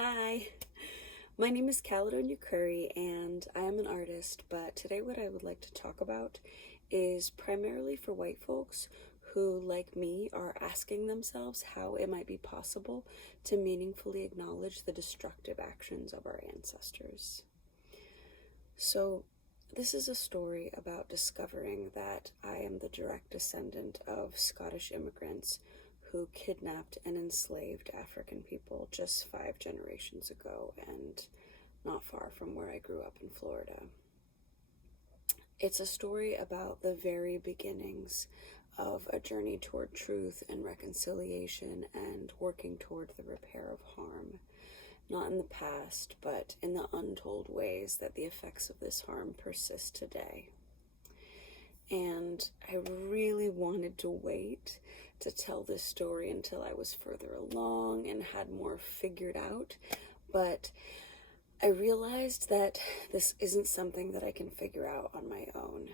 Hi, my name is Caledonia Curry and I am an artist, but today what I would like to talk about is primarily for white folks who, like me, are asking themselves how it might be possible to meaningfully acknowledge the destructive actions of our ancestors. So, this is a story about discovering that I am the direct descendant of Scottish immigrants who kidnapped and enslaved African people just 5 generations ago and not far from where I grew up in Florida. It's a story about the very beginnings of a journey toward truth and reconciliation and working toward the repair of harm, not in the past, but in the untold ways that the effects of this harm persist today. And I really wanted to wait to tell this story until I was further along and had more figured out, but I realized that this isn't something that I can figure out on my own,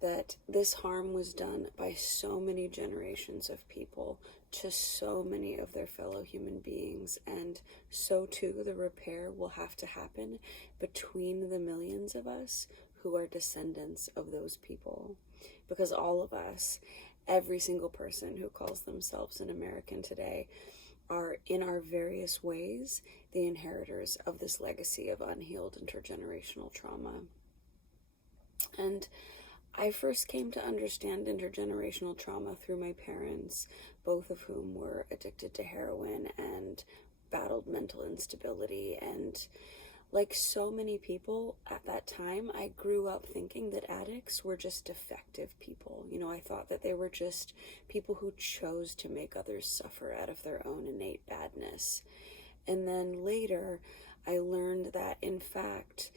that this harm was done by so many generations of people to so many of their fellow human beings, and so too the repair will have to happen between the millions of us who are descendants of those people. Because all of us, every single person who calls themselves an American today, are in our various ways the inheritors of this legacy of unhealed intergenerational trauma. And I first came to understand intergenerational trauma through my parents, both of whom were addicted to heroin and battled mental instability. And like so many people at that time, I grew up thinking that addicts were just defective people. I thought that they were just people who chose to make others suffer out of their own innate badness. And then later, I learned that, in fact,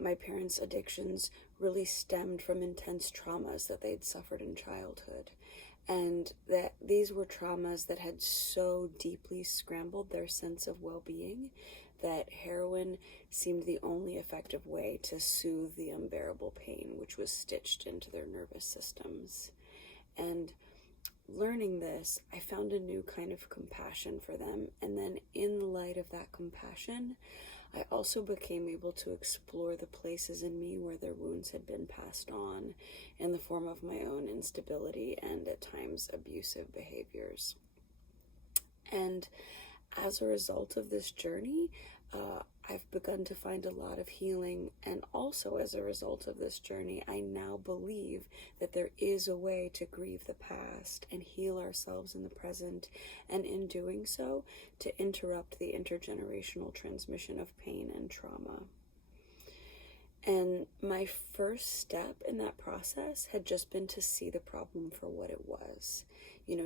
my parents' addictions really stemmed from intense traumas that they'd suffered in childhood. And that these were traumas that had so deeply scrambled their sense of well-being that heroin seemed the only effective way to soothe the unbearable pain which was stitched into their nervous systems. And learning this, I found a new kind of compassion for them. And then in the light of that compassion, I also became able to explore the places in me where their wounds had been passed on in the form of my own instability and at times abusive behaviors. And as a result of this journey, I've begun to find a lot of healing, and also as a result of this journey, I now believe that there is a way to grieve the past and heal ourselves in the present, and in doing so, to interrupt the intergenerational transmission of pain and trauma. And my first step in that process had just been to see the problem for what it was.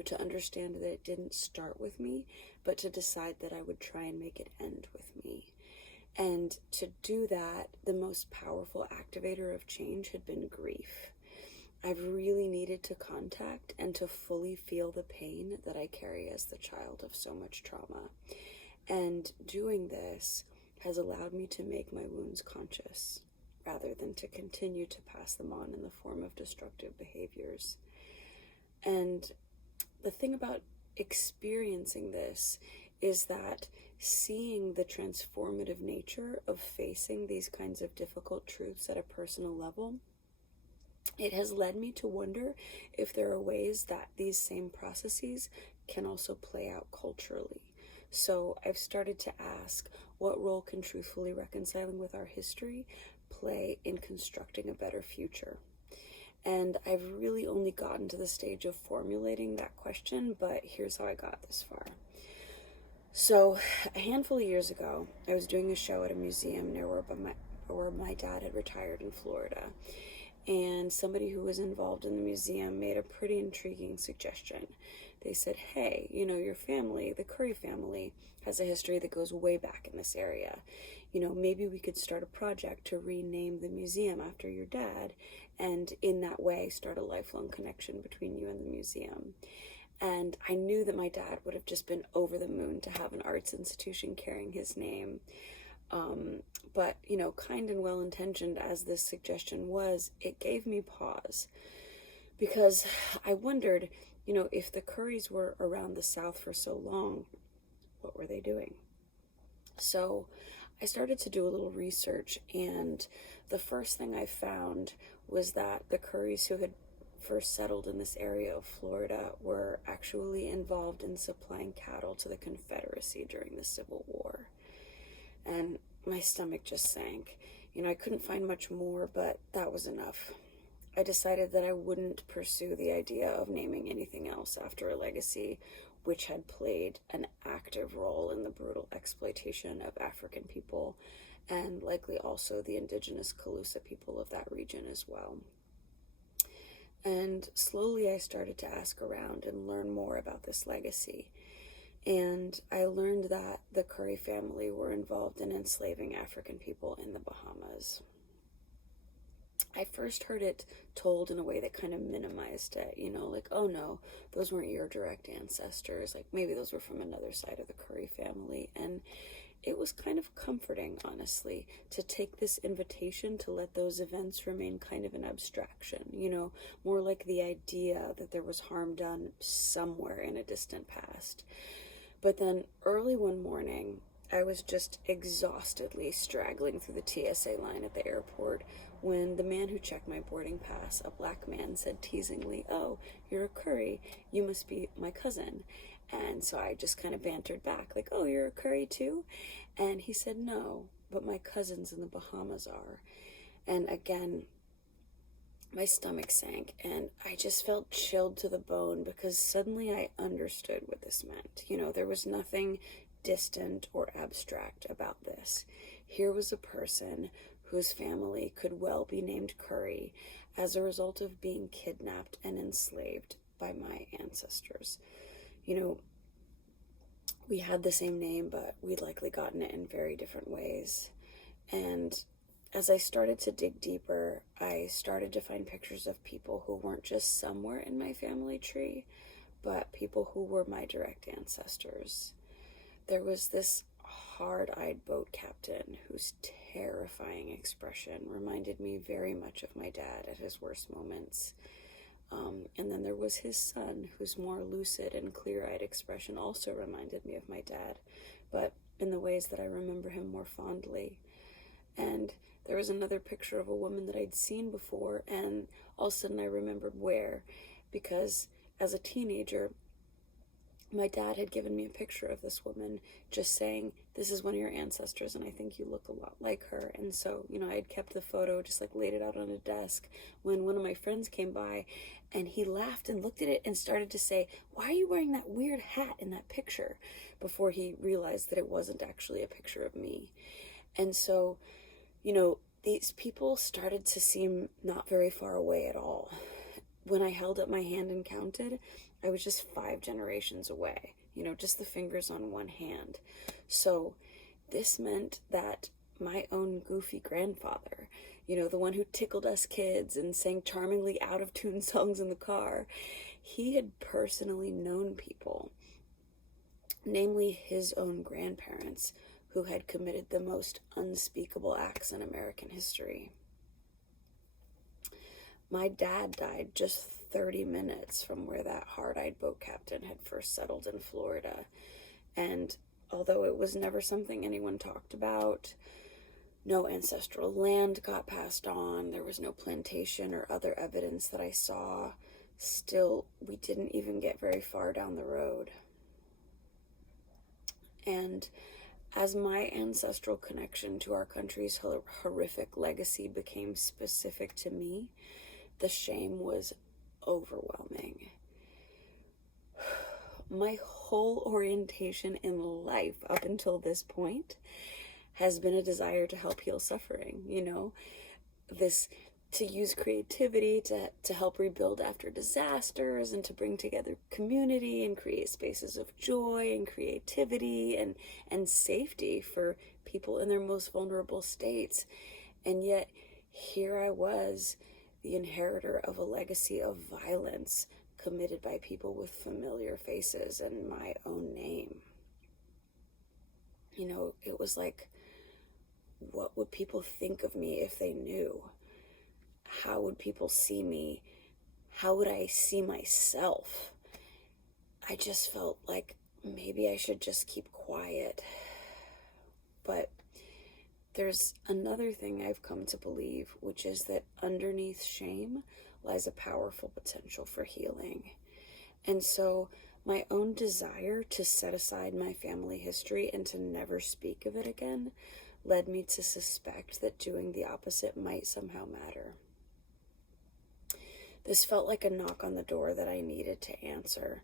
To understand that it didn't start with me, but to decide that I would try and make it end with me. And to do that, the most powerful activator of change had been grief. I've really needed to contact and to fully feel the pain that I carry as the child of so much trauma. And doing this has allowed me to make my wounds conscious, rather than to continue to pass them on in the form of destructive behaviors. And the thing about experiencing this is that seeing the transformative nature of facing these kinds of difficult truths at a personal level, it has led me to wonder if there are ways that these same processes can also play out culturally. So I've started to ask, what role can truthfully reconciling with our history play in constructing a better future? And I've really only gotten to the stage of formulating that question, but here's how I got this far. So a handful of years ago, I was doing a show at a museum near where my dad had retired in Florida. And somebody who was involved in the museum made a pretty intriguing suggestion. They said, hey, your family, the Curry family, has a history that goes way back in this area. Maybe we could start a project to rename the museum after your dad, and in that way start a lifelong connection between you and the museum. And I knew that my dad would have just been over the moon to have an arts institution carrying his name. But, kind and well-intentioned as this suggestion was, it gave me pause. Because I wondered, if the Currys were around the South for so long, what were they doing? So I started to do a little research, and the first thing I found was that the Currys who had first settled in this area of Florida were actually involved in supplying cattle to the Confederacy during the Civil War. And my stomach just sank. I couldn't find much more, but that was enough. I decided that I wouldn't pursue the idea of naming anything else after a legacy which had played an active role in the brutal exploitation of African people, and likely also the indigenous Calusa people of that region as well. And slowly I started to ask around and learn more about this legacy. And I learned that the Curry family were involved in enslaving African people in the Bahamas. I first heard it told in a way that kind of minimized it, like, oh no, those weren't your direct ancestors. Like, maybe those were from another side of the Curry family. And it was kind of comforting, honestly, to take this invitation to let those events remain kind of an abstraction, more like the idea that there was harm done somewhere in a distant past. But then early one morning, I was just exhaustedly straggling through the TSA line at the airport when the man who checked my boarding pass, a black man, said teasingly, "Oh, you're a Curry. You must be my cousin." And so I just kind of bantered back, like, "Oh, you're a Curry too?" And he said, "No, but my cousins in the Bahamas are." And again, my stomach sank, and I just felt chilled to the bone because suddenly I understood what this meant. There was nothing distant or abstract about this. Here was a person whose family could well be named Curry as a result of being kidnapped and enslaved by my ancestors. We had the same name, but we'd likely gotten it in very different ways. And as I started to dig deeper, I started to find pictures of people who weren't just somewhere in my family tree, but people who were my direct ancestors. There was this hard-eyed boat captain whose terrifying expression reminded me very much of my dad at his worst moments. And then there was his son, whose more lucid and clear-eyed expression also reminded me of my dad, but in the ways that I remember him more fondly. And there was another picture of a woman that I'd seen before, and all of a sudden I remembered where, because as a teenager, my dad had given me a picture of this woman, just saying, "This is one of your ancestors, and I think you look a lot like her." And so, I had kept the photo, just like laid it out on a desk, when one of my friends came by, and he laughed and looked at it and started to say, "Why are you wearing that weird hat in that picture?" before he realized that it wasn't actually a picture of me. And so, these people started to seem not very far away at all. When I held up my hand and counted, I was just 5 generations away, just the fingers on one hand. So this meant that my own goofy grandfather, the one who tickled us kids and sang charmingly out-of-tune songs in the car, he had personally known people, namely his own grandparents, who had committed the most unspeakable acts in American history. My dad died just 30 minutes from where that hard-eyed boat captain had first settled in Florida. And although it was never something anyone talked about, no ancestral land got passed on, there was no plantation or other evidence that I saw, still, we didn't even get very far down the road. And as my ancestral connection to our country's horrific legacy became specific to me, the shame was overwhelming. My whole orientation in life up until this point has been a desire to help heal suffering, this to use creativity to help rebuild after disasters and to bring together community and create spaces of joy and creativity and safety for people in their most vulnerable states. And yet here I was, the inheritor of a legacy of violence committed by people with familiar faces and my own name. It was like, what would people think of me if they knew? How would people see me? How would I see myself? I just felt like maybe I should just keep quiet. There's another thing I've come to believe, which is that underneath shame lies a powerful potential for healing. And so my own desire to set aside my family history and to never speak of it again led me to suspect that doing the opposite might somehow matter. This felt like a knock on the door that I needed to answer.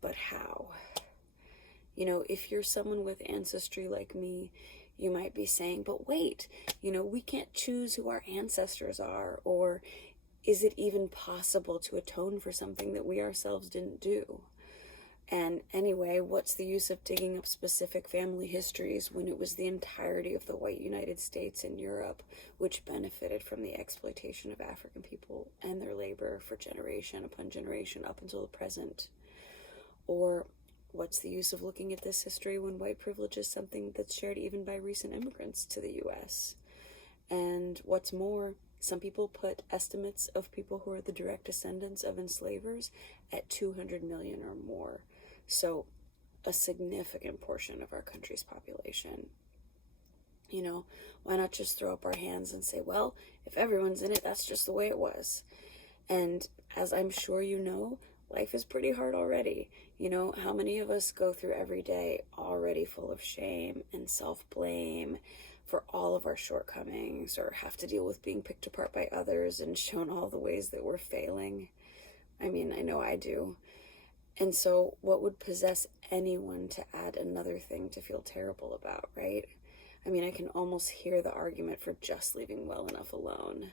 But how? If you're someone with ancestry like me, you might be saying, but wait, we can't choose who our ancestors are, or is it even possible to atone for something that we ourselves didn't do? And anyway, what's the use of digging up specific family histories when it was the entirety of the white United States and Europe which benefited from the exploitation of African people and their labor for generation upon generation up until the present? Or what's the use of looking at this history when white privilege is something that's shared even by recent immigrants to the US? And what's more, some people put estimates of people who are the direct descendants of enslavers at 200 million or more. So a significant portion of our country's population. Why not just throw up our hands and say, well, if everyone's in it, that's just the way it was. And as I'm sure you know, life is pretty hard already. How many of us go through every day already full of shame and self-blame for all of our shortcomings, or have to deal with being picked apart by others and shown all the ways that we're failing? I know I do. And so what would possess anyone to add another thing to feel terrible about, right? I can almost hear the argument for just leaving well enough alone.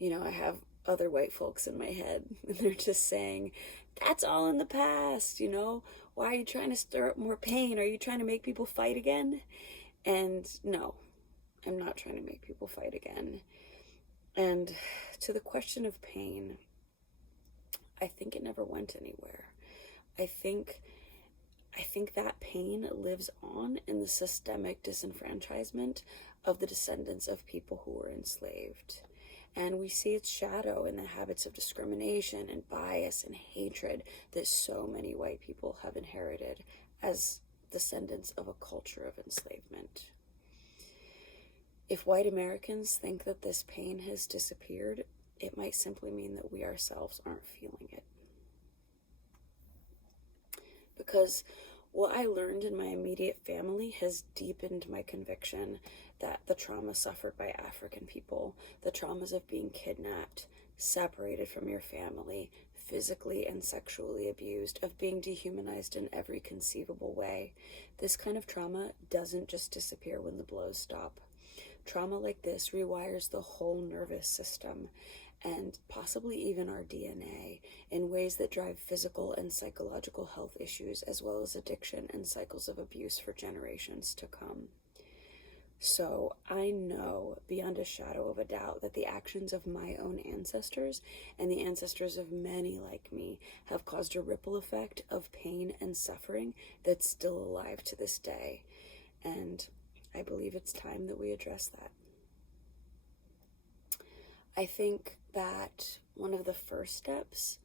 I have other white folks in my head, and they're just saying, that's all in the past, why are you trying to stir up more pain? Are you trying to make people fight again? And no, I'm not trying to make people fight again. And to the question of pain, I think it never went anywhere. I think that pain lives on in the systemic disenfranchisement of the descendants of people who were enslaved. And we see its shadow in the habits of discrimination and bias and hatred that so many white people have inherited as descendants of a culture of enslavement. If white Americans think that this pain has disappeared, it might simply mean that we ourselves aren't feeling it. Because what I learned in my immediate family has deepened my conviction that the trauma suffered by African people, the traumas of being kidnapped, separated from your family, physically and sexually abused, of being dehumanized in every conceivable way, this kind of trauma doesn't just disappear when the blows stop. Trauma like this rewires the whole nervous system and possibly even our DNA in ways that drive physical and psychological health issues, as well as addiction and cycles of abuse for generations to come. So I know beyond a shadow of a doubt that the actions of my own ancestors and the ancestors of many like me have caused a ripple effect of pain and suffering that's still alive to this day. And I believe it's time that we address that. I think that one of the first steps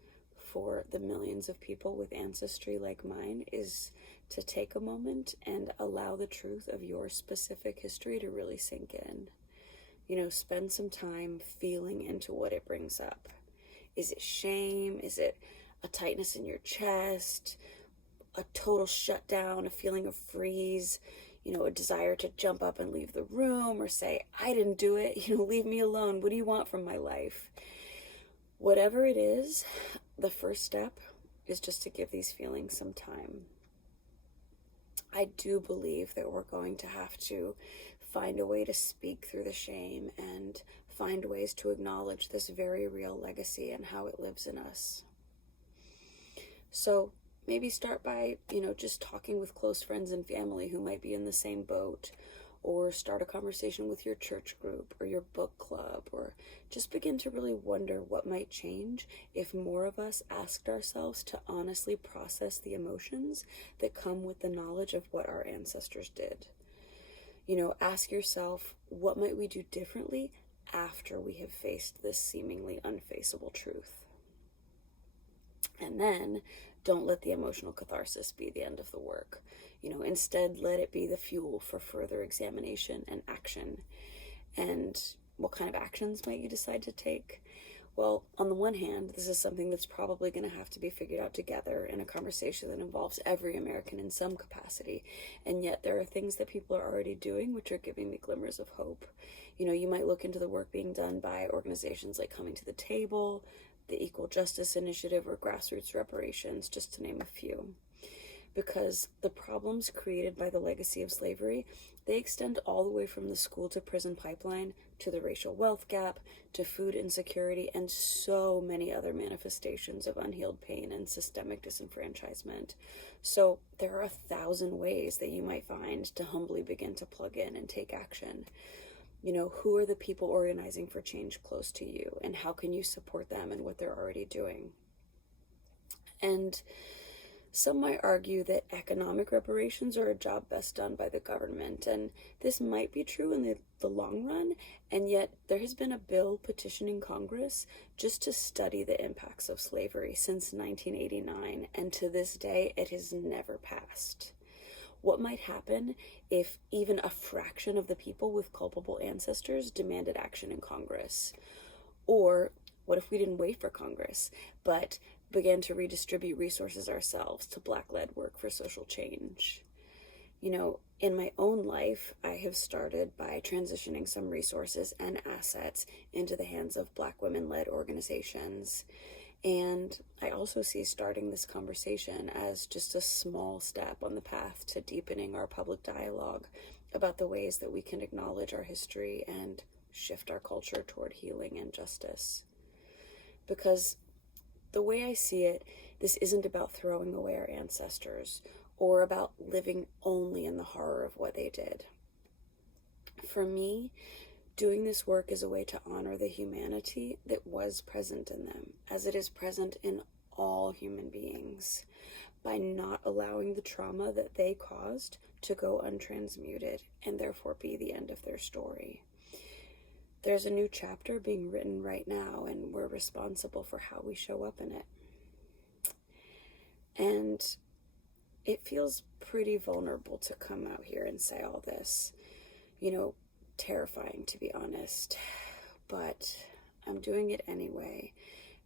for the millions of people with ancestry like mine is to take a moment and allow the truth of your specific history to really sink in. Spend some time feeling into what it brings up. Is it shame? Is it a tightness in your chest? A total shutdown, a feeling of freeze? A desire to jump up and leave the room, or say, I didn't do it, leave me alone. What do you want from my life? Whatever it is, the first step is just to give these feelings some time. I do believe that we're going to have to find a way to speak through the shame and find ways to acknowledge this very real legacy and how it lives in us. So maybe start by, just talking with close friends and family who might be in the same boat, or start a conversation with your church group or your book club, or just begin to really wonder what might change if more of us asked ourselves to honestly process the emotions that come with the knowledge of what our ancestors did. Ask yourself, what might we do differently after we have faced this seemingly unfaceable truth? And then Don't let the emotional catharsis be the end of the work. Instead, let it be the fuel for further examination and action. And what kind of actions might you decide to take? Well, on the one hand, this is something that's probably going to have to be figured out together in a conversation that involves every American in some capacity. And yet there are things that people are already doing which are giving me glimmers of hope. You might look into the work being done by organizations like Coming to the Table, the Equal Justice Initiative, or Grassroots Reparations, just to name a few. Because the problems created by the legacy of slavery, they extend all the way from the school to prison pipeline, to the racial wealth gap, to food insecurity, and so many other manifestations of unhealed pain and systemic disenfranchisement. So there are 1,000 ways that you might find to humbly begin to plug in and take action. Who are the people organizing for change close to you, and how can you support them in what they're already doing? And some might argue that economic reparations are a job best done by the government, and this might be true in the long run, and yet there has been a bill petitioning Congress just to study the impacts of slavery since 1989, and to this day it has never passed. What might happen if even a fraction of the people with culpable ancestors demanded action in Congress? Or what if we didn't wait for Congress, but began to redistribute resources ourselves to Black-led work for social change? In my own life, I have started by transitioning some resources and assets into the hands of Black women-led organizations. And I also see starting this conversation as just a small step on the path to deepening our public dialogue about the ways that we can acknowledge our history and shift our culture toward healing and justice. Because the way I see it, this isn't about throwing away our ancestors or about living only in the horror of what they did. For me, doing this work is a way to honor the humanity that was present in them, as it is present in all human beings, by not allowing the trauma that they caused to go untransmuted and therefore be the end of their story. There's a new chapter being written right now, and we're responsible for how we show up in it. And it feels pretty vulnerable to come out here and say all this. Terrifying, to be honest. But I'm doing it anyway,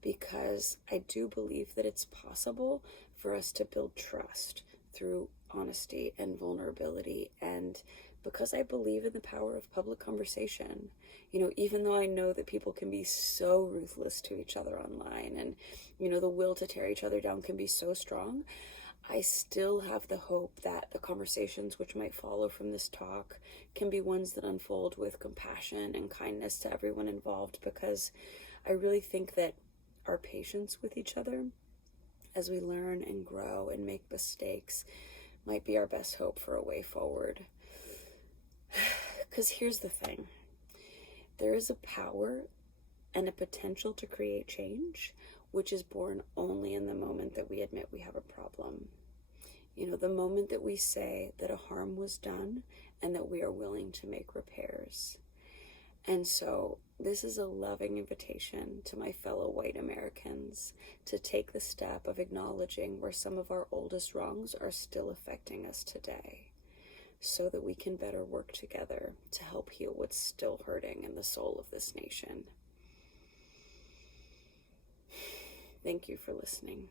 because I do believe that it's possible for us to build trust through honesty and vulnerability, and because I believe in the power of public conversation. Even though I know that people can be so ruthless to each other online, and the will to tear each other down can be so strong, I still have the hope that the conversations which might follow from this talk can be ones that unfold with compassion and kindness to everyone involved, because I really think that our patience with each other as we learn and grow and make mistakes might be our best hope for a way forward. Because here's the thing. There is a power and a potential to create change which is born only in the moment that we admit we have a problem. The moment that we say that a harm was done and that we are willing to make repairs. And so this is a loving invitation to my fellow white Americans to take the step of acknowledging where some of our oldest wrongs are still affecting us today, so that we can better work together to help heal what's still hurting in the soul of this nation. Thank you for listening.